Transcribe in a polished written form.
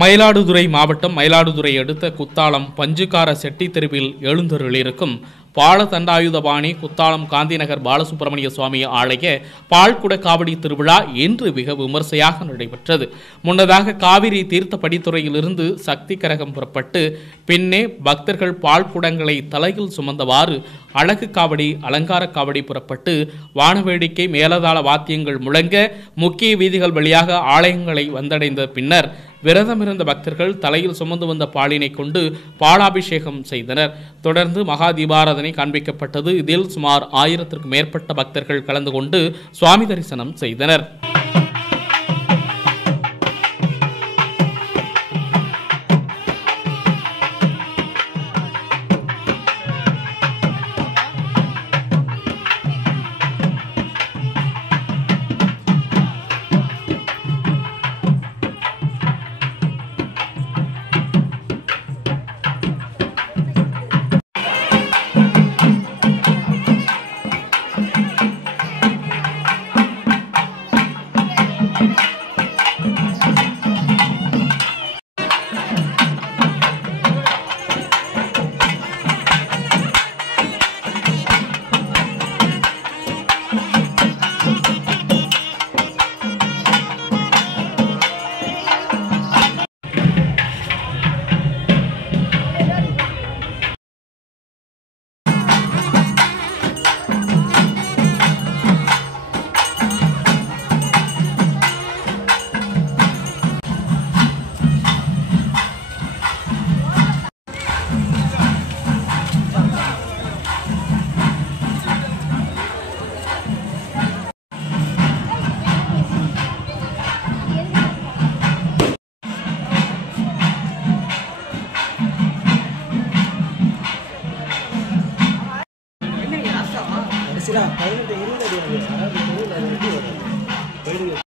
மயிலாடுதுறை மாவட்டம் மயிலாடுதுறை அடுத்த குத்தாலம் பஞ்சுக்கார செட்டி தெருவில் எழுந்தருளிருக்கும் பாலதண்டாயுதபாணி குத்தாலம் காந்திநகர் பாலசுப்பிரமணிய சுவாமி ஆலய பால்குட காவடி திருவிழா இன்று மிக விமர்சையாக நடைபெற்றது. முன்னதாக காவிரி தீர்த்த படித்துறையிலிருந்து சக்தி கரகம் புறப்பட்டு பின்னே பக்தர்கள் பால்குடங்களை தலையில் சுமந்தவாறு அழகு காவடி அலங்கார காவடி புறப்பட்டு வானவேடிக்கை மேலதாள வாத்தியங்கள் முழங்க முக்கிய வீதிகள் வழியாக ஆலயங்களை வந்தடைந்த பின்னர் விரதமிருந்த பக்தர்கள் தலையில் சுமந்து வந்த பாலினை கொண்டு பாலாபிஷேகம் செய்தனர். தொடர்ந்து மகா தீபாராதனை காண்பிக்கப்பட்டது. இதில் சுமார் 1000க்கும் மேற்பட்ட பக்தர்கள் கலந்து கொண்டு சுவாமி தரிசனம் செய்தனர். சில 18 20 அதாவது